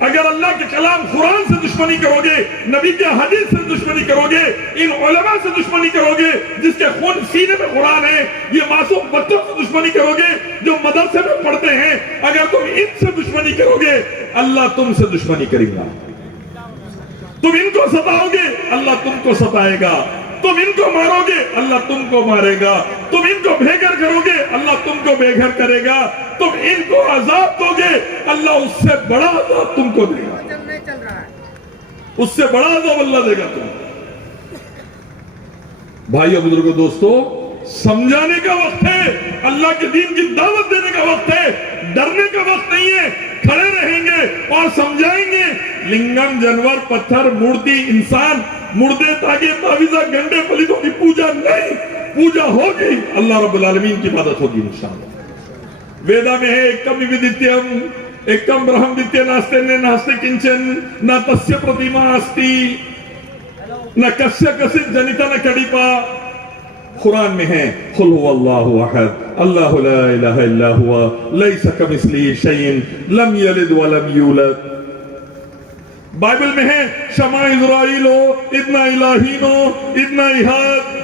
اگر اللہ کے کلام قرآن سے دشمنی کرو گے، نبی کے حدیث سے دشمنی کرو گے، ان علماء سے دشمنی کرو گے جس کے خون سینے میں قرآن ہے، یہ معصوم بچوں سے دشمنی کرو گے جو مدرسے میں پڑھتے ہیں، اگر تم ان سے دشمنی کرو گے اللہ تم سے دشمنی کرے گا. تم ان کو ستاؤ گے اللہ تم کو ستائے گا، تم ان کو مارو گے اللہ تم کو مارے گا، تم ان کو بے گھر کرو گے اللہ تم کو بے گھر کرے گا، تم ان کو عذاب دو گے اللہ اس سے بڑا عذاب تم کو دے گا، اس سے بڑا عذاب اللہ دے گا تم. بھائیو بزرگو دوستو، سمجھانے کا وقت ہے، اللہ کے دین کی دعوت دینے کا وقت ہے، ڈرنے کا وقت نہیں ہے. کھڑے رہیں گے اور سمجھائیں گے. لنگم، جانور، پتھر، مورتی، انسان، مردے، تاگے، تعویذہ، گنڈے، پلیتوں کی پوجا نہیں، پوجا ہوگی اللہ رب العالمین کی عبادت ہوگی انشاءاللہ. ویدا میں ہے ایکم ویدتیم، ایکم برہم ویدتیہ ناستے نے ناستے کنچن نہ تسیہ پرتیما استی نہ کسیہ کسیت جنیتا نہ کڑیپا. قرآن میں ہے قل هو اللہ احد اللہ لا الہ الا ہوا لیس کمثلہ شیء لم یلد ولم یولد. بائبل میں ہے شمع اسرائیلو اتنا الہینو اتنا احد.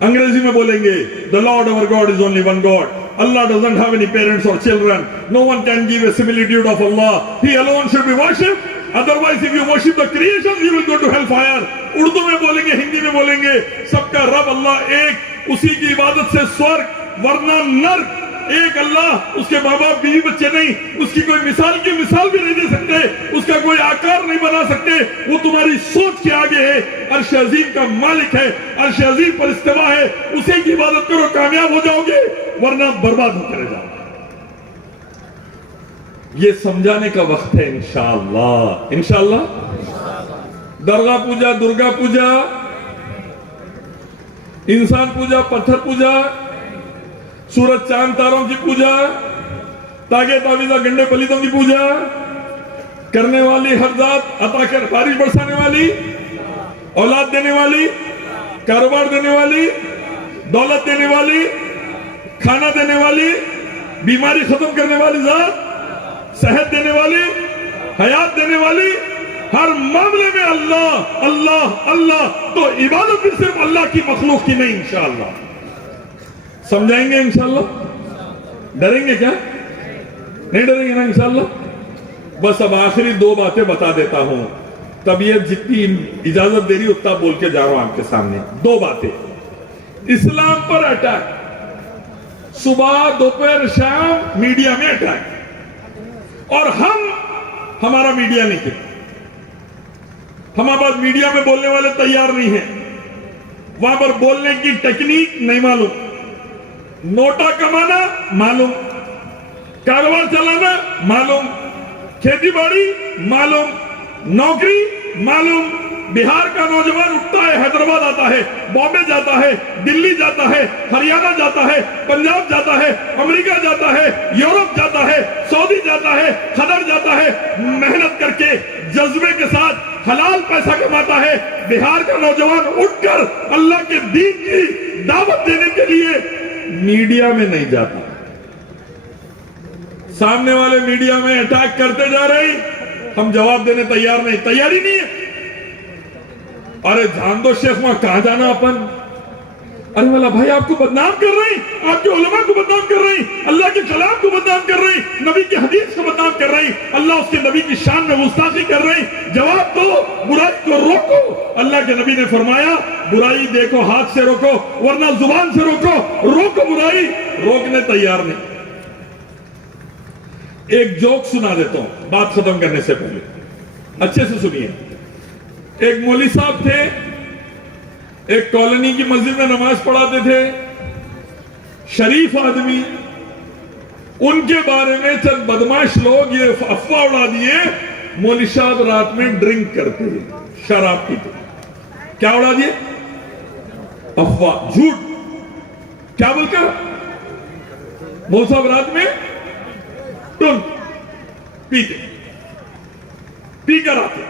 انگریزی میں بولیں گے the Lord our God is only one God. Allah doesn't have any parents or children. No one can give a similitude of Allah. He alone should be worshipped. Otherwise, if you worship the creation, you will go to hellfire. Urdu میں بولیں گے، ہندی میں بولیں گے، سب کا رب اللہ ایک، اسی کی عبادت سے سورگ ورنہ نرک. ایک اللہ، اس کے ماں باپ بیوی بچے نہیں، اس کی کوئی مثال کی مثال بھی نہیں دے سکتے، اس کا کوئی آکار نہیں بنا سکتے. وہ تمہاری سوچ کے آگے ہے. عرش عظیم کا مالک ہے، عرش عظیم پر استوا ہے. اسی کی عبادت کرو، کامیاب ہو جاؤ گے ورنہ برباد ہو کرے جاؤ. یہ سمجھانے کا وقت ہے انشاءاللہ. انشاءاللہ درگاہ پوجا، درگا پوجا، انسان پوجا، پتھر پوجا، سورج چاند تاروں کی پوجا، تاگے تعویذہ گنڈے پلیتوں کی پوجا کرنے والی ہر ذات، عطا کر بارش برسانے والی، اولاد دینے والی، کاروبار دینے والی، دولت دینے والی، کھانا دینے والی، بیماری ختم کرنے والی ذات، صحت دینے والی، حیات دینے والی، ہر معاملے میں اللہ اللہ اللہ. تو عبادت بھی صرف اللہ کی مخلوق کی نہیں انشاءاللہ. سمجھائیں گے انشاءاللہ؟ ڈریں گے کیا؟ نہیں ڈریں گے نا انشاءاللہ؟ بس اب آخری دو باتیں بتا دیتا ہوں. طبیعت جتنی اجازت دے رہی اتنا بول کے جا رہا ہوں آپ کے سامنے. دو باتیں. اسلام پر اٹیک، صبح دوپہر شام میڈیا میں اٹیک، اور ہمارا میڈیا نہیں کیا. ہمارے پاس میڈیا میں بولنے والے تیار نہیں ہیں. وہاں پر بولنے کی ٹیکنیک نہیں معلوم، نوٹا کمانا معلوم، کاروبار چلانا معلوم، کھیتی باڑی معلوم، نوکری معلوم. بہار کا نوجوان اٹھتا ہے، حیدرآباد آتا ہے، بامبے جاتا ہے، دلی جاتا ہے، ہریانہ جاتا ہے، پنجاب جاتا ہے، امریکہ جاتا ہے، یورپ جاتا ہے، سعودی جاتا ہے، قطر جاتا ہے، محنت کر کے جذبے کے ساتھ حلال پیسہ کماتا ہے. بہار کا نوجوان اٹھ کر اللہ کے دین کی دعوت دینے کے لیے میڈیا میں نہیں جاتا. سامنے والے میڈیا میں اٹیک کرتے جا رہے ہیں، ہم جواب دینے تیار نہیں، تیاری نہیں ہے. ارے جان دو شیخ وہاں کہاں جانا اپن. ارے والا بھائی آپ کو بدنام کر رہے ہیں، آپ کے علماء کو بدنام کر رہے ہیں، اللہ کے کلام کو بدنام کر رہے ہیں، نبی کی حدیث کو بدنام کر رہے ہیں، اللہ اس کے نبی کی شان میں گستاخی کر رہے ہیں. جواب دو، برائی کو روکو. اللہ کے نبی نے فرمایا برائی دیکھو ہاتھ سے روکو ورنہ زبان سے روکو. روکو برائی، روکنے تیار نہیں. ایک جوک سنا دیتا ہوں بات ختم کرنے سے پہلے، اچھے سے سنیے. ایک مولوی صاحب تھے، ایک کالونی کی مسجد میں نماز پڑھاتے تھے، شریف آدمی. ان کے بارے میں چند بدماش لوگ یہ افواہ اڑا دیے مولوی صاحب رات میں ڈرنک کرتے، شراب پیتے. کیا اڑا دیے؟ افواہ، جھوٹ. کیا بول کر مولوی صاحب رات میں پیتے، پی کر آتے.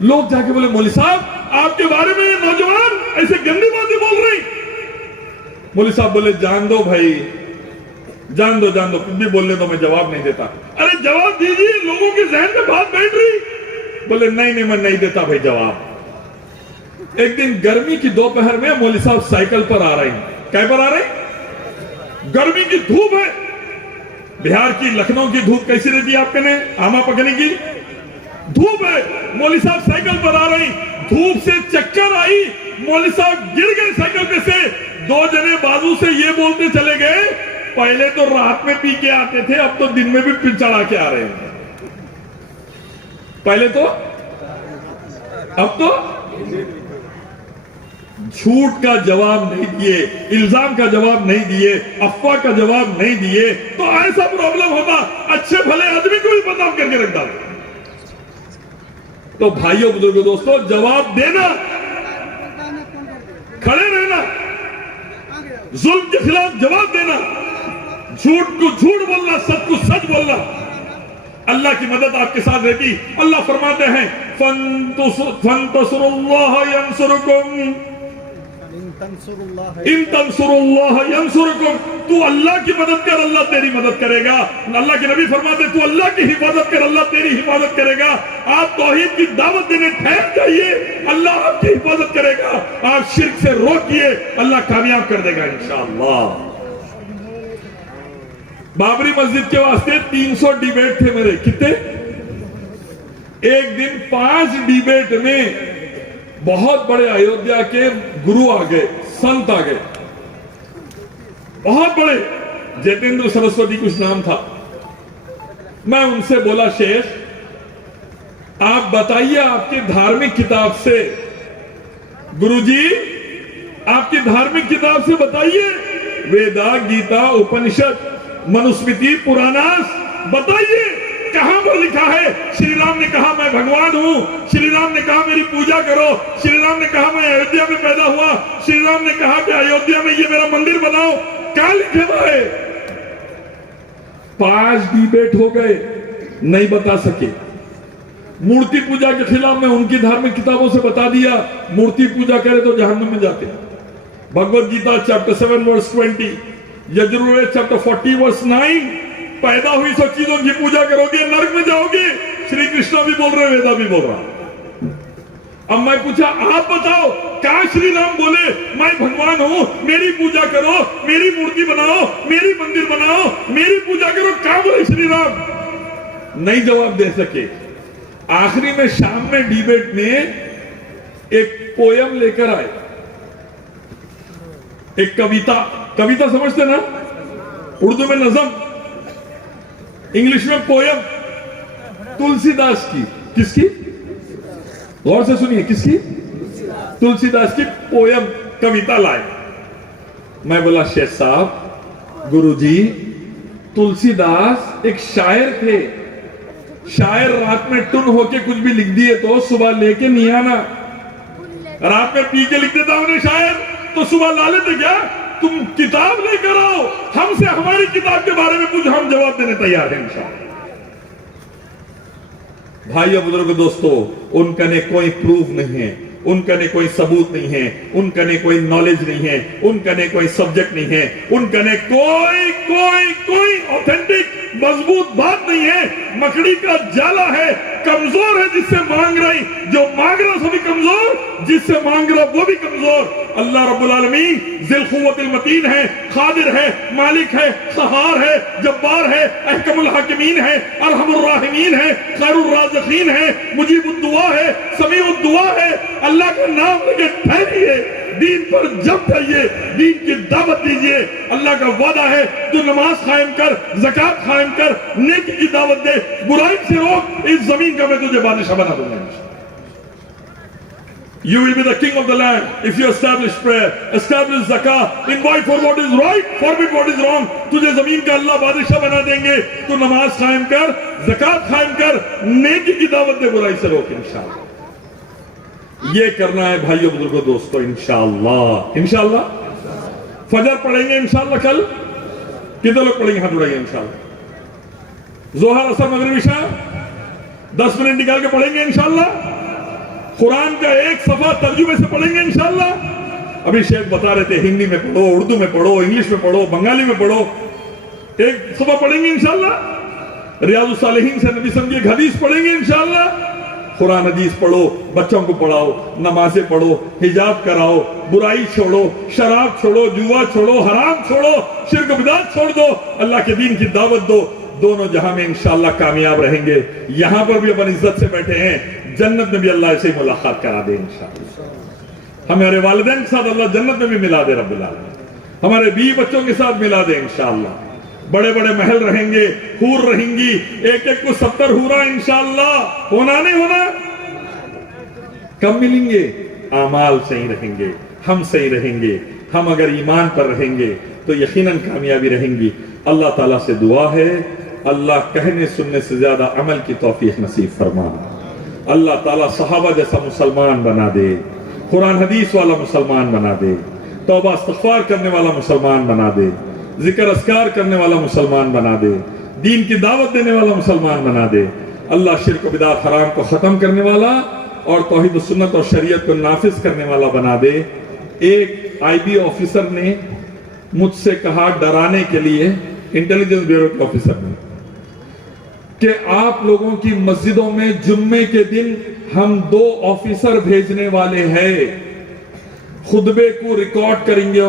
لوگ جا کے بولے مولوی صاحب آپ کے بارے میں یہ نوجوان ایسے گندی باتیں بول رہی. مولوی صاحب بولے جان دو بھائی، جان دو، کچھ بھی بولنے دو، میں جواب نہیں دیتا. ارے جواب دیجیے، لوگوں کے ذہن میں بات بیٹھ رہی؟ بولے نہیں میں نہیں دیتا بھائی جواب. ایک دن گرمی کی دوپہر میں مولوی صاحب سائیکل پر آ رہے ہیں. کیا پر آ رہے ہیں؟ گرمی کی دھوپ ہے. بہار کی لکھنؤ کی دھوپ کیسی رہتی ہے آپ کے نے آما پکنے کی دھوپ ہے. مولوی صاحب سائیکل پر آ رہی, دھوپ سے چکر آئی, مولوی صاحب گر گئے سائیکل پہ سے. دو جنے بازو سے یہ بولتے چلے گئے, پہلے تو رات میں پی کے آتے تھے, اب تو دن میں بھی پھر چڑھا کے آ رہے ہیں. پہلے تو, اب تو جھوٹ کا جواب نہیں دیے, الزام کا جواب نہیں دیے, افواہ کا جواب نہیں دیے تو ایسا پرابلم ہوتا. اچھے بھلے آدمی کو بھی بدنام کر کے رکھ ڈالتے. تو بھائیوں بزرگوں دوستوں, جواب دینا, کھڑے رہنا, ظلم کے خلاف جواب دینا, جھوٹ کو جھوٹ بولنا, سچ کو سچ بولنا. اللہ کی مدد آپ کے ساتھ رہتی. اللہ فرماتے ہیں فَانْتَصُرُوا اللَّهَ يَنْصُرُكُمْ ان تنصروا اللہ ینصرکم. تو اللہ کی مدد کر, اللہ تیری مدد کرے گا. اللہ کے نبی فرماتے تو اللہ کی حفاظت کر, اللہ تیری حفاظت کرے گا. آپ توحید کی دعوت دینے ٹھہر جائیے, اللہ آپ کی حفاظت کرے گا. آپ شرک سے روکیے, اللہ کامیاب کر دے گا انشاءاللہ. بابری مسجد کے واسطے 300 ڈیبیٹ تھے میرے. کتنے؟ ایک دن 5 ڈیبیٹ میں بہت بڑے ایودھیا کے گرو آ گئے, سنت آ گئے, بہت بڑے. جیتندر سرسوتی کچھ نام تھا. میں ان سے بولا شیخ آپ بتائیے آپ کی دھارمک کتاب سے, گرو جی آپ کی دھارمک کتاب سے بتائیے, ویدا, گیتا, اپنشد, منوسمرتی, پراناس, بتائیے کہاں پر لکھا ہے شری رام نے کہا میں بھگوان ہوں, شری رام نے کہا میری پوجا کرو, شری رام نے کہا میں ایودھیا میں پیدا ہوا, شری رام نے کہا کہ ایودھیا میں یہ میرا مندر بناؤ. کہاں لکھے ہوا ہے؟ 5 ڈیبیٹ ہو گئے, نہیں بتا سکے. مورتی پوجا کے خلاف میں ان کی دھارمک کتابوں سے بتا دیا, مورتی پوجا کرے تو جہنم میں جاتے. بھگوت گیتا چیپٹر 7 ورس 20, یجروید چیپٹر 40 ورس 9, پیدا ہوئی سب چیزوں کی پوجا کرو گے نرک میں جاؤ گے. شری کرشنا بھی بول رہے, ویدا بھی بول رہا. اب میں پوچھا آپ بتاؤ کہاں شری رام بولے میں بھگوان ہوں, میری پوجا کرو, میری مورتی بناؤ, میری مندر بناؤ, میری پوجا کرو, کہاں بولے شری رام؟ نہیں جواب دے سکے. آخری میں شام میں ڈیبیٹ میں ایک پویم لے کر آئے, ایک کویتا. کویتا سمجھتے نا, اردو میں نظم, انگلش میں پویم. تلسی داس کی. کس کی؟ غور سے سنیے, کس کی؟ تلسی داس کی پویم, کویتا لائے. میں بولا شیخ صاحب, گرو جی تلسی داس ایک شاعر تھے, شاعر رات میں ٹن ہو کے کچھ بھی لکھ دیے تو صبح لے کے نہیں آنا. رات میں پی کے لکھ دیتا انہیں شاعر تو صبح لا لیتے کیا؟ تم کتاب لے کر آؤ, ہم سے ہماری کتاب کے بارے میں پوچھو, ہم جواب دینے تیار ہیں انشاءاللہ. بھائیو بزرگو دوستو, ان کا نے کوئی پروف نہیں ہے, ان کا نے کوئی ثبوت نہیں ہے, ان کا نے کوئی نالج نہیں ہے, ان کا نے کوئی سبجیکٹ نہیں ہے, ان کا نے کوئی اوتھینٹک مضبوط بات نہیں ہے. مکڑی کا جالا ہے, کمزور ہے جس سے مانگ رہی, جو مانگ رہا سبھی کمزور, جس سے مانگ رہا وہ بھی کمزور. اللہ رب العالمین ذی القوت المتین ہے, قادر ہے, مالک ہے, قہار ہے, جبار ہے, احکم الحاکمین ہے, ارحم الراحمین ہے, خیر الرازقین ہے, مجیب الدعا ہے, سمیع الدعا ہے. اللہ کا نام لے کے ٹھہریے, دین پر جم جائیے, دین کی دعوت دیجیے. اللہ کا وعدہ ہے تو نماز قائم کر, زکات قائم کر, نیکی کی دعوت دے, برائی سے روک, اس زمین کا میں تجھے بادشاہ بنا دوں گا. You will be the king of the land if you establish prayer, establish zakah, invite for what is right, forbid what is wrong. تجھے زمین کا اللہ بادشاہ بنا دیں گے. تو نماز قائم کر, زکات قائم کر, نیکی کی دعوت دے, برائی سے روک انشاءاللہ. یہ کرنا ہے بھائیو بزرگو دوستو انشاءاللہ. انشاءاللہ فجر پڑھیں گے انشاءاللہ. کل کتنے لوگ پڑھیں گے؟ ہاتھ اٹھائیے انشاءاللہ. ظہر, عصر, مغرب, عشاء 10 منٹ نکال کے پڑھیں گے انشاءاللہ. قرآن کا ایک صفحہ ترجمے سے پڑھیں گے انشاءاللہ. ابھی شیخ بتا رہے تھے ہندی میں پڑھو, اردو میں پڑھو, انگلش میں پڑھو, بنگالی میں پڑھو, ایک صفحہ پڑھیں گے انشاءاللہ. रियाजुस सालिहीन से नबी सल्लल्लाहु अलैहि वसल्लम की हदीस पढ़ेंगे इंशाअल्लाह। कुरान हदीस पढ़ो, बच्चों को पढ़ाओ, नमाजें पढ़ो, हिजाब कराओ, बुराई छोड़ो, शराब छोड़ो, जुआ छोड़ो, हराम छोड़ो, शिर्क बिदात छोड़ दो, अल्लाह के दीन की दावत दो। दोनों जहां में इंशाअल्लाह कामयाब रहेंगे। यहां पर भी अपन इज्जत से बैठे हैं, जन्नत में भी अल्लाह ऐसे ही मुलाकात करा दे इंशाअल्लाह। हमारे वालिदैन के साथ अल्लाह जन्नत में भी मिला दे रब्बुल आलमीन। हमारे बीवी बच्चों के साथ मिला दे इंशाअल्लाह। बड़े बड़े महल रहेंगे, हूर रहेंगी, एक एक को 70 हूरा इंशाअल्लाह। होना नहीं होना? कब मिलेंगे? आमाल सही रहेंगे, हम सही रहेंगे। हम अगर ईमान पर रहेंगे तो यकीनन कामयाबी रहेंगी। अल्लाह ताला से दुआ है, अल्लाह कहने सुनने से ज्यादा अमल की तौफीक नसीब फरमा। अल्लाह ताला सहाबा जैसा मुसलमान बना दे, कुरान हदीस वाला मुसलमान बना दे, तौबा इस्तग़फ़ार करने वाला मुसलमान बना दे, जिक्र अस्कार करने वाला मुसलमान बना दे, दीन की दावत देने वाला मुसलमान बना दे। अल्लाह शिर्क बिदात हराम को खत्म करने वाला और तौहीद सुन्नत और शरीयत को नाफिज करने वाला बना दे। एक आईबी ऑफिसर ने मुझसे कहा डराने के लिए, इंटेलिजेंस ब्यूरो के ऑफिसर ने, कि आप लोगों की मस्जिदों में जुम्मे के दिन हम 2 ऑफिसर भेजने वाले हैं, खुतबे को रिकॉर्ड करेंगे।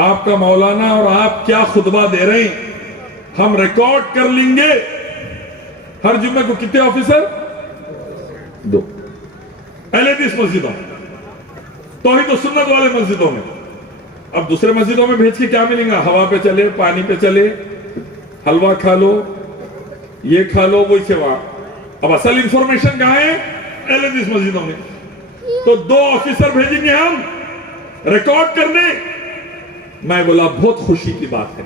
आपका मौलाना और आप क्या खुतबा दे रहे हैं हम रिकॉर्ड कर लेंगे। हर जुम्मे को कितने ऑफिसर? 2। पहले भी इस मस्जिदों में, तौहीद और सुन्नत वाले मस्जिदों में। अब दूसरे मस्जिदों में भेज के क्या मिलेगा? हवा पे चले, पानी पे चले, हलवा खा लो, ये खा लो, वही से वहां। अब असल इंफॉर्मेशन कहां है? पहले भी इस मस्जिदों में। तो 2 ऑफिसर भेजेंगे हम रिकॉर्ड करने। मैं बोला बहुत खुशी की बात है।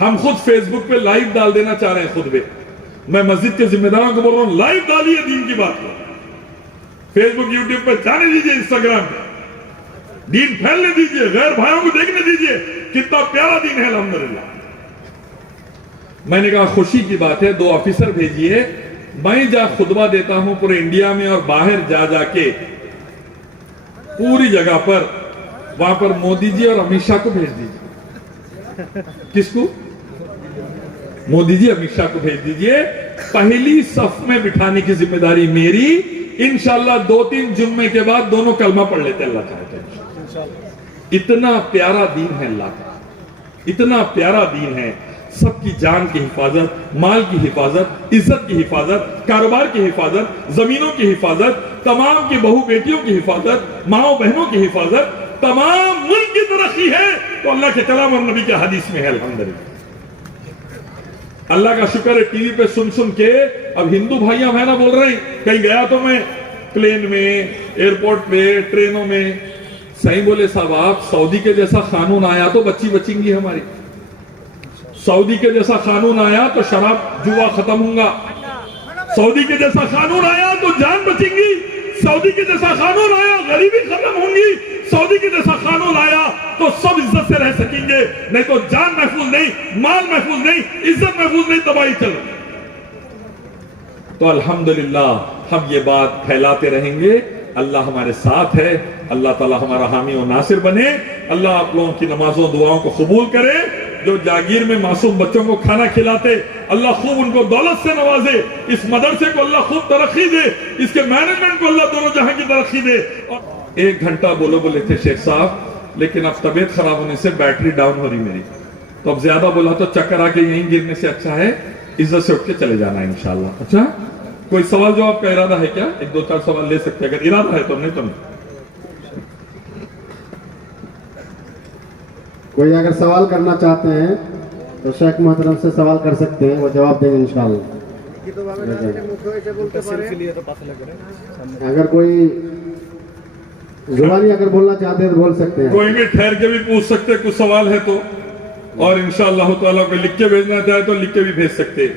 हम खुद फेसबुक पे लाइव डाल देना चाह रहे हैं खुतबे। मैं मस्जिद के जिम्मेदारों को बोल रहा हूं लाइव डालिए दीन की बात को। फेसबुक यूट्यूब पे जाने दीजिए, इंस्टाग्राम पे दीन फैलने दीजिए, गैर भाइयों को देखने दीजिए। कितना प्यारा दीन है अल्हम्दुलिल्लाह। मैंने कहा खुशी की बात है, 2 ऑफिसर भेजिए। मैं जहां खुतबा देता हूं पूरे इंडिया में और बाहर जा जाके पूरी जगह पर, वहां पर मोदी जी और अमित शाह को भेज दीजिए। किसको? मोदी जी अमित शाह को भेज दीजिए। पहली सफ में बिठाने की जिम्मेदारी मेरी। इंशाअल्लाह 2-3 जुम्मे के बाद दोनों कलमा पढ़ लेते अल्लाह चाहते हैं। इतना प्यारा दीन है अल्लाह का, इतना प्यारा दीन है। सबकी जान की हिफाजत, माल की हिफाजत, इज्जत की हिफाजत, कारोबार की हिफाजत, जमीनों की हिफाजत, तमाम की बहू बेटियों की हिफाजत, माओ बहनों की हिफाजत, तमाम मुल्क की तरक्की है तो अल्लाह के कलाम और नबी के हदीस में है अल्हम्दुलिल्लाह। अल्लाह का शुक्र है टीवी पे सुन सुन के अब हिंदू भाइयां बहना बोल रहे हैं। कहीं गया तो मैं प्लेन में, एयरपोर्ट पे, ट्रेनों में, सही बोले साहब आप, सऊदी के जैसा कानून आया तो बच्ची बचेंगी हमारी। सऊदी के जैसा कानून आया तो शराब जुआ खत्म होगा। सऊदी के जैसा कानून आया तो जान बचेंगी। सऊदी के जैसा कानून आया गरीबी खत्म होंगी। सऊदी के जैसा कानून आया तो सब इज्जत से रह सकेंगे। नहीं तो जान महफूज नहीं, माल महफूज नहीं, इज्जत महफूज नहीं, तबाही चल। तो अल्हम्दुलिल्लाह हम ये बात फैलाते रहेंगे। अल्लाह हमारे साथ है। अल्लाह ताला हमारा हामी और नासिर बने। अल्लाह आप लोगों की नमाजों दुआओं को कबूल करे। जो जागीर में मासूम बच्चों को खाना खिलाते, अल्लाह खूब उनको दौलत से नवाजे। इस मदरसे को अल्लाह खूब तरक्की दे। इसके मैनेजमेंट को अल्लाह दोनों जहां की तरक्की दे। 1 घंटा बोले थे शेख साहब, लेकिन अब तबीयत खराब होने से बैटरी डाउन हो रही मेरी। तो अब ज्यादा बोला तो चक्कर आके यहीं गिरने से अच्छा है इज्जत से उठ के चले जाना है इंशाल्लाह। अच्छा, कोई सवाल जवाब का इरादा है क्या? 1-2-4 सवाल ले सकते हैं अगर इरादा है तो, नहीं तो नहीं। कोई अगर सवाल करना चाहते हैं तो शेख मोहतरम से सवाल कर सकते हैं, वो जवाब देंगे इंशाल्लाह। अगर कोई जुबानी अगर बोलना चाहते हैं तो बोल सकते हैं। कोई भी ठहर के भी पूछ सकते हैं, कुछ सवाल है तो। और इंशाअल्लाह ताला को लिख के भेजना चाहे तो लिख के भी भेज सकते हैं।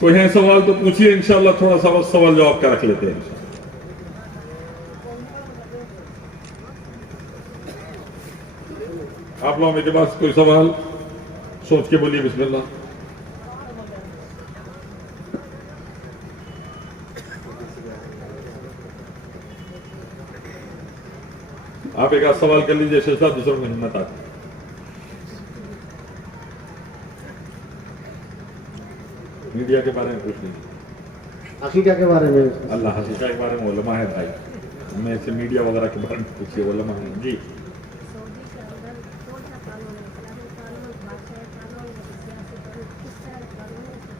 कोई है सवाल तो पूछिए, इंशाअल्लाह थोड़ा सा सवाल जवाब का रख लेते हैं। आप लोगों के पास कोई सवाल सोच के बोलिए। बिस्मिल्लाह। आप एक आध सवाल कर लीजिए शेख साहब, दूसरों में हिम्मत आती। मीडिया के बारे में कुछ नहीं, अकीका के बारे में अल्लाह हकीका के बारे में उलमा है भाई, मैं से मीडिया वगैरह के बारे में पूछिए, उलमा है जी।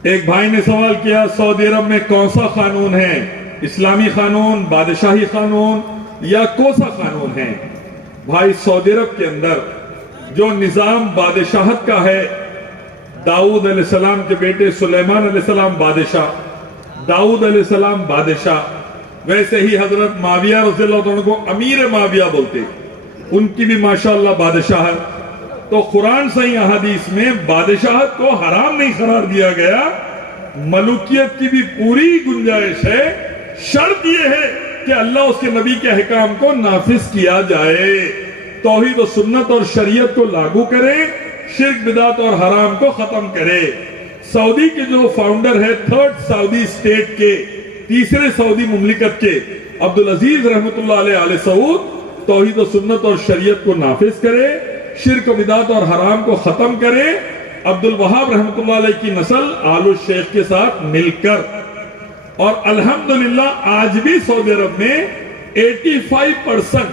एक भाई ने सवाल किया सऊदी अरब में कौन सा कानून है, इस्लामी कानून, बादशाही कानून या कौन सा कानून है? भाई सऊदी अरब के अंदर जो निजाम बादशाहत का है, दाऊद अलैहिस्सलाम के बेटे सुलेमान अलैहिस्सलाम बादशाह, दाऊद अलैहिस्सलाम बादशाह, वैसे ही हजरत माविया रज़ियल्लाहु अन्हु को अमीर माविया बोलते, उनकी भी माशाअल्लाह बादशाह है। तो कुरान सही अहादीस में बादशाहत को हराम नहीं करार दिया गया, मलुकियत की भी पूरी गुंजाइश है। शर्त यह है कि अल्लाह उसके नबी के अहकाम को नाफिज किया जाए, तौहीद और सुन्नत और शरीयत को लागू करे, शिर्क बिदात और हराम को खत्म करे। सऊदी के जो फाउंडर है, थर्ड सऊदी स्टेट के, तीसरे सऊदी मुमलिकत के अब्दुल अजीज रहमतुल्लाह अलैह आले सऊद, तौहीद और सुन्नत और शरीयत को नाफिज करे, शिर्क बिदात और हराम को खत्म करे। अब्दुल वहाब रहमतुल्लाह अलैह की नस्ल आलू शेख के साथ मिलकर, और अल्हम्दुलिल्लाह आज भी सऊदी अरब में 85%,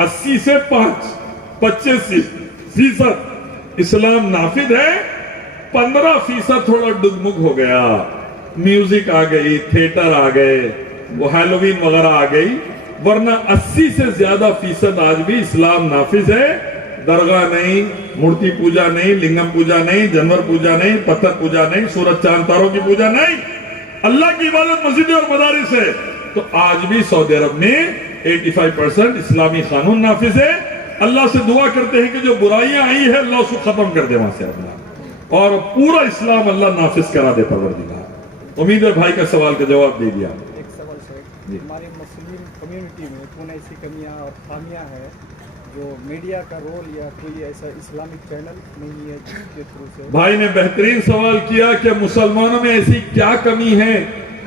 80 से 25% इस्लाम नाफिज है। 15% थोड़ा डुगमुग हो गया, म्यूजिक आ गई, थिएटर आ गए, वो हैलोवीन वगैरह आ गई, वरना 80 से ज्यादा फीसद आज भी इस्लाम नाफिज है। दरगाह नहीं, मूर्ति पूजा नहीं, लिंगम पूजा नहीं, जानवर पूजा नहीं, पत्थर पूजा नहीं, सूरज चांद तारों की पूजा नहीं, अल्लाह की इबादत मस्जिद और मदारिस है। तो आज भी सऊदी अरब में 85% इस्लामी कानून नाफिज है। अल्लाह से दुआ करते हैं कि जो बुराइयां आई है अल्लाह उसको खत्म कर दे वहां से अल्लाह, और पूरा इस्लाम अल्लाह नाफिज करा दे परवरदिगार। उम्मीद है भाई का सवाल का जवाब दे दिया। एक सवाल है, हमारी मुस्लिम कम्युनिटी में कौन ऐसी कमियां और खामियां हैं जो मीडिया का रोल या कोई ऐसा इस्लामिक चैनल नहीं है जिसके थ्रू से? भाई ने बेहतरीन सवाल किया कि मुसलमानों में ऐसी क्या कमी है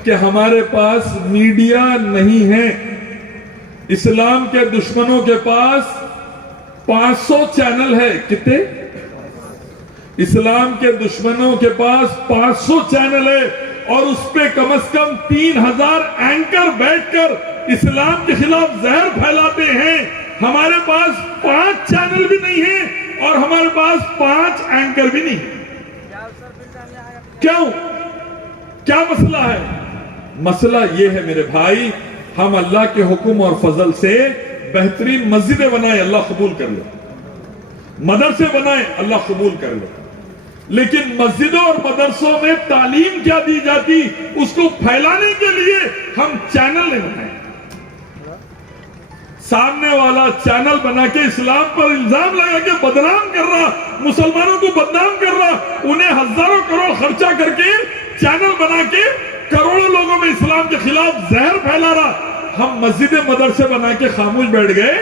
कि हमारे पास मीडिया नहीं है। इस्लाम के दुश्मनों के पास 500 चैनल है। कितने? इस्लाम के दुश्मनों के पास 500 चैनल है, और उस पे कम से कम 3000 एंकर बैठकर इस्लाम के खिलाफ जहर फैलाते हैं। हमारे पास 5 चैनल भी नहीं है, और हमारे पास 5 एंकर भी नहीं है। क्यों? क्या मसला है? मसला यह है मेरे भाई, हम अल्लाह के हुक्म और फजल से बेहतरीन मस्जिदें बनाए, अल्लाह कबूल कर लो, मदरसे बनाए, अल्लाह कबूल कर लो, लेकिन मस्जिदों और मदरसों में तालीम क्या दी जाती, उसको फैलाने के लिए हम चैनल नहीं बनाए। सामने वाला चैनल बना के इस्लाम पर इल्जाम लगा के बदनाम कर रहा, मुसलमानों को बदनाम कर रहा, उन्हें हजारों करोड़ खर्चा करके चैनल बना के करोड़ों लोगों में इस्लाम के खिलाफ जहर फैला रहा। हम मस्जिद मदरसे बना के खामोश बैठ गए,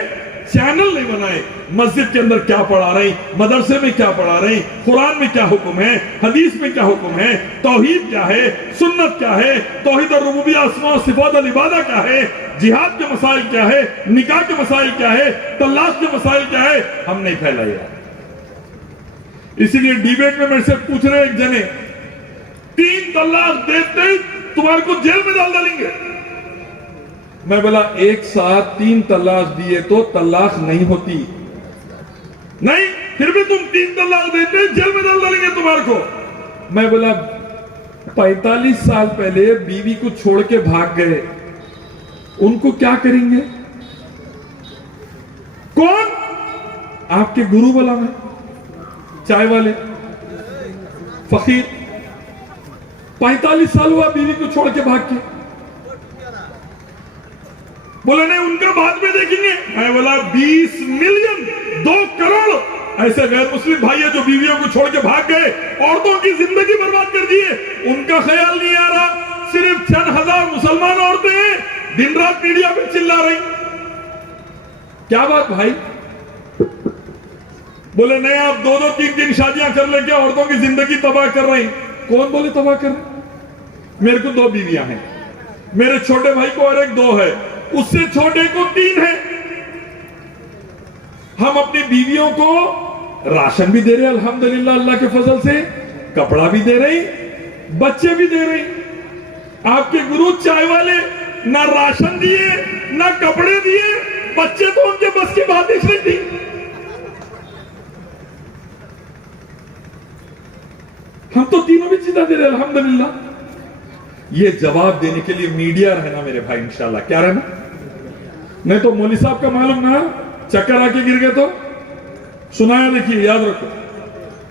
चैनल नहीं बनाए। मस्जिद के अंदर क्या पढ़ा रही, मदरसे में क्या पढ़ा रही, कुरान में क्या हुक्म है, हदीस में क्या हुक्म है, तौहीद क्या है, सुन्नत क्या है, तौहीद और रुबूबियत, अस्मा और सिफात और इबादत क्या है, जिहाद के मसाइल क्या है, निकाह के मसाइल क्या है, तलाक के मसाइल क्या है, हम नहीं फैलाए। इसीलिए डिबेट में मेरे से पूछ रहे एक जने, 3 तलाक देते तुम्हारे को जेल में डाल डालेंगे। मैं बोला एक साथ 3 तलाक दिए तो तलाक नहीं होती, नहीं, फिर भी तुम 3 तलाक देते जेल में डाल डालेंगे तुम्हारे को। मैं बोला 45 साल पहले बीवी को छोड़ के भाग गए, उनको क्या करेंगे? कौन? आपके गुरु बोला, मैं चाय वाले फकीर, 45 साल हुआ बीवी को छोड़ के भाग के। बोला नहीं, उनका बाद में देखेंगे। मैं बोला 20 मिलियन, 2 करोड़ ऐसे गैर मुस्लिम भाई है जो बीवियों को छोड़ के भाग गए, औरतों की जिंदगी बर्बाद कर दिए, उनका ख्याल नहीं आ रहा। सिर्फ चंद हजार मुसलमान औरतें हैं, दिन रात मीडिया पे चिल्ला रही। क्या बात भाई? बोले नहीं, आप 2-2, 3-3 शादियां कर लेके औरतों की जिंदगी तबाह कर रही। कौन बोले तबाह कर रहे? मेरे को 2 बीवियां हैं, मेरे छोटे भाई को और एक 2 है, उससे छोटे को 3 है। हम अपनी बीवियों को राशन भी दे रहे, अल्हम्दुलिल्लाह, अल्लाह के फजल से कपड़ा भी दे रहे, बच्चे भी दे रहे हैं। आपके गुरु चाय वाले ना राशन दिए ना कपड़े दिए, बच्चे तो उनके बस की बात ही नहीं थी। हम तो तीनों भी चीजें दे रहे हैं अल्हम्दुलिल्लाह। ये जवाब देने के लिए मीडिया रहना मेरे भाई, इंशाल्लाह। क्या रहना? नहीं तो मौली साहब का मालूम ना, चक्कर आके गिर गए तो सुनाया, देखिए याद रखो,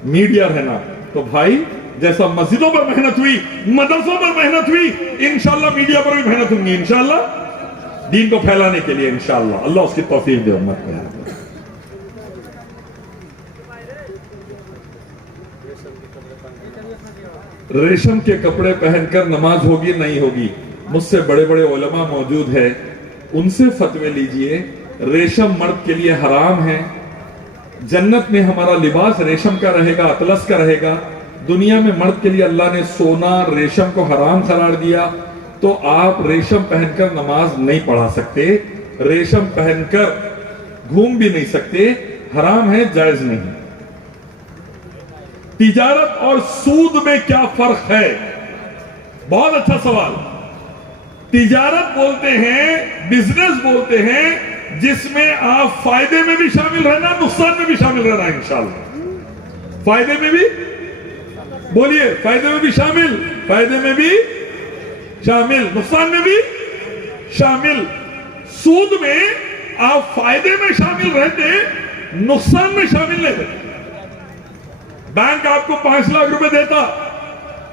मीडिया रहना। तो भाई जैसा मस्जिदों पर मेहनत हुई, मदरसों पर मेहनत हुई, इंशाल्लाह मीडिया पर भी मेहनत होंगी, इंशाल्लाह दीन को फैलाने के लिए, इंशाल्लाह। अल्लाह उसकी तौफीक दे उम्मत को। रेशम के कपड़े पहनकर नमाज होगी नहीं होगी? मुझसे बड़े बड़े उलमा मौजूद है, उनसे फतवे लीजिए। रेशम मर्द के लिए हराम है। जन्नत में हमारा लिबास रेशम का रहेगा, अतलस का रहेगा। दुनिया में मर्द के लिए अल्लाह ने सोना रेशम को हराम करार दिया, तो आप रेशम पहनकर नमाज नहीं पढ़ा सकते, रेशम पहनकर घूम भी नहीं सकते, हराम है, जायज नहीं। तिजारत और सूद में क्या फर्क है? बहुत अच्छा सवाल। तिजारत बोलते हैं, बिजनेस बोलते हैं, जिसमें आप फायदे में भी शामिल रहना, नुकसान में भी शामिल रहना, इंशाल्लाह। फायदे में भी बोलिए, फायदे में भी शामिल, फायदे में भी शामिल, नुकसान में भी शामिल। सूद में आप फायदे में शामिल रहते, नुकसान में शामिल नहीं रहते। बैंक आपको 5 लाख रुपए देता,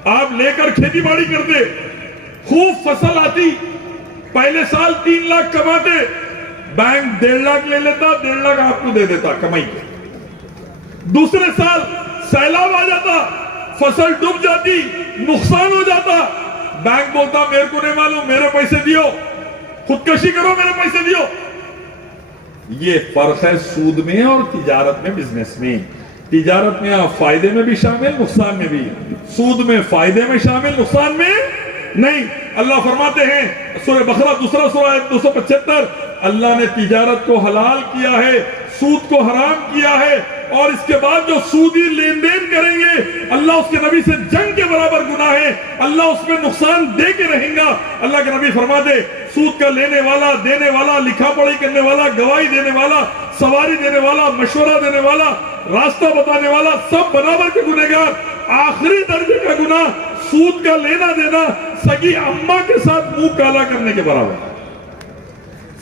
आप लेकर खेती बाड़ी करते, खूब फसल आती, पहले साल 3 लाख कमाते, बैंक 1.5 लाख ले लेता, 1.5 लाख आपको दे देता कमाई के। दूसरे साल सैलाब आ जाता, फसल डूब जाती, नुकसान हो जाता, बैंक बोलता मेरे को नहीं मालूम, मेरे पैसे दियो, खुदकशी करो, मेरे पैसे दियो। ये फर्क है सूद में और तिजारत में, बिजनेस में। तिजारत में आप फायदे में भी शामिल, नुकसान में भी। सूद में फायदे में शामिल, नुकसान में नहीं। अल्लाह फरमाते हैं सूरह बकरा दूसरा सूरा आयत 275, अल्लाह ने तिजारत को हलाल किया है, सूद को हराम किया है, और इसके बाद जो सूदी लेन देन करेंगे, अल्लाह उसके नबी से जंग के बराबर गुनाह है, अल्लाह उसमें नुकसान दे के रहेगा। अल्लाह के नबी फरमाते, सूद का लेने वाला, देने वाला, लिखा पढ़ी करने वाला, गवाही देने वाला, सवारी देने वाला, मशवरा देने वाला, रास्ता बताने वाला, सब बराबर के गुनहगार। आखिरी दर्जे का गुनाह सूद का लेना देना, सगी अम्मा के साथ मुंह काला करने के बराबर,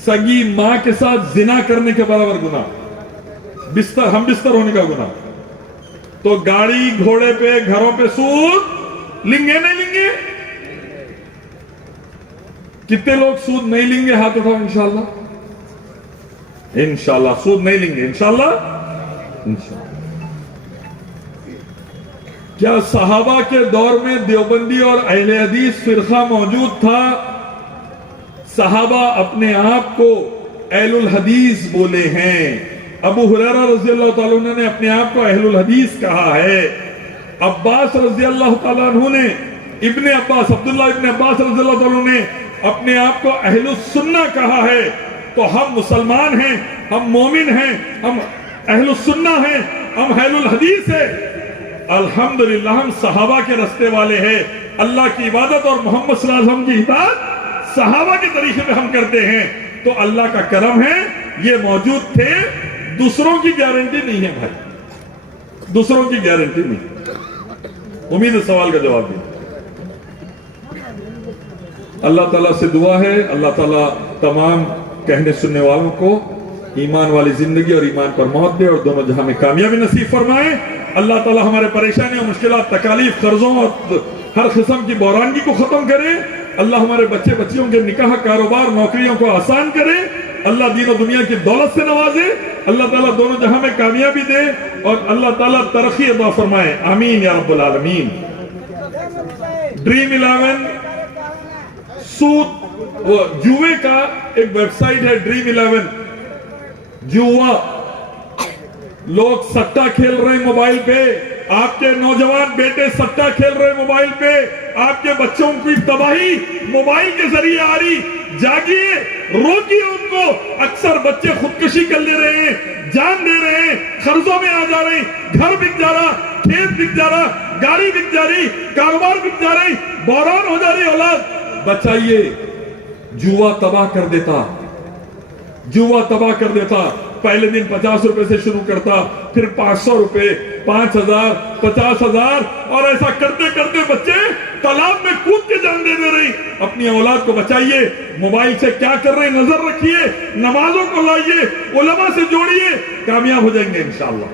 सगी मां के साथ जिना करने के बराबर गुनाह, बिस्तर हम बिस्तर होने का गुनाह। तो गाड़ी घोड़े पे, घरों पे सूद लेंगे नहीं लेंगे? कितने लोग सूद नहीं लेंगे? हाथ उठाओ। इंशाल्लाह, इंशाल्लाह सूद नहीं लेंगे, इंशाल्लाह। क्या सहाबा के दौर में देवबंदी और अहले हदीस फिरका मौजूद था? सहाबा अपने आप को अहलुल हदीस बोले हैं। अबू हुरैरा रज़ी अल्लाह ताला अन्हु ने अपने आप को अहलुल हदीस कहा है। अब्बास रज़ी अल्लाह ताला अन्हु ने, इब्ने अब्बास, अब्दुल्लाह इब्ने अब्बास रज़ी अल्लाह ताला अन्हु ने अपने आप को अहलुस सुन्ना कहा है। तो हम मुसलमान हैं, हम मोमिन हैं, हम अहलुस सुन्ना हैं, हम अहलुल हदीस है। अल्हम्दुलिल्लाह हम सहाबा के रास्ते वाले हैं। अल्लाह की इबादत और मोहम्मद सल्लल्लाहु अलैहि वसल्लम की इताअत सहाबा के तरीके पे हम करते हैं। तो अल्लाह का करम है, ये मौजूद थे। दूसरों की गारंटी नहीं है भाई, दूसरों की गारंटी नहीं। उम्मीद है सवाल का जवाब दिया। अल्लाह ताला से दुआ है, अल्लाह ताला तमाम कहने सुनने वालों को ईमान वाली जिंदगी और ईमान पर मौत दे और दोनों जहां में कामयाबी नसीब फरमाए। अल्लाह ताला हमारे परेशानी और मुश्किलात, तकालीफ, कर्जों और हर किस्म की बौरानगी को खत्म करे। अल्लाह हमारे बच्चे बच्चियों के निकाह, कारोबार, नौकरियों को आसान करे। अल्लाह दीन और दुनिया की दौलत से नवाजे। अल्लाह ताला दोनों जहां में कामयाबी दे और अल्लाह ताला तरक्की अता फरमाए। आमीन या रब्बुल आलमीन। ड्रीम 11 सूद वो जुए का एक वेबसाइट है। ड्रीम 11 जुआ, लोग सट्टा खेल रहे हैं मोबाइल पे, आपके नौजवान बेटे सट्टा खेल रहे हैं मोबाइल पे, आपके बच्चों की तबाही मोबाइल के जरिए आ रही। जागिए, रोकिए उनको। अक्सर बच्चे खुदकुशी कर ले रहे हैं, जान दे रहे हैं, कर्जों में आ जा रहे हैं, घर बिक जा रहा, खेत बिक जा रहा, गाड़ी बिक जा रही, कारोबार बिक जा रही, बहरान हो जा रही औलाद। बचाइए, जुआ तबाह कर देता, जुआ तबाह कर देता। पहले दिन 50 रुपए से शुरू करता, फिर 500 रुपए, 5000, 50,000, और ऐसा करते करते बच्चे तालाब में कूद के जान दे रही। अपनी औलाद को बचाइए, मोबाइल से क्या कर रहे नजर रखिए, नमाजों को लाइए, उलमा से जोड़िए, कामयाब हो जाएंगे इंशाअल्लाह।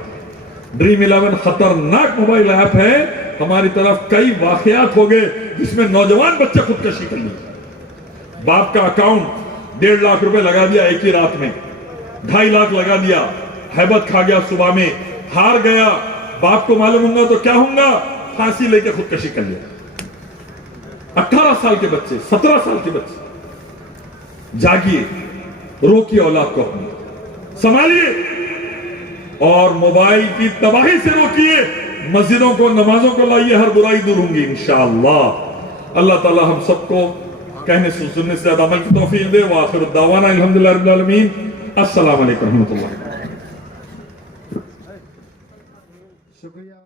ड्रीम 11 खतरनाक मोबाइल ऐप है। हमारी तरफ कई वाकयात हो गए जिसमें नौजवान बच्चे खुदकशी कर ली। बाप का अकाउंट 1.5 लाख रुपए लगा दिया एक ही रात में, 2.5 लाख लगा दिया, हैबत खा गया, सुबह में हार गया। बाप को मालूम होगा तो क्या होगा, फांसी लेके खुदकशी कर लिया। 18 साल के बच्चे, 17 साल के बच्चे। जागिए, रोकिए औलाद को अपनी, संभालिए, और मोबाइल की तबाही से रोकिए। मस्जिदों को, नमाजों को लाइए, हर बुराई दूर होंगी इंशाअल्लाह। अल्लाह ताला हम सबको कहने से सुनने से ज्यादा अमल की तौफीक दे। व आखिर दावाना अल्हम्दुलिल्लाह रब्बिल आलमीन। अस्सलाम वालेकुम रहमतुल्लाह। शुक्रिया।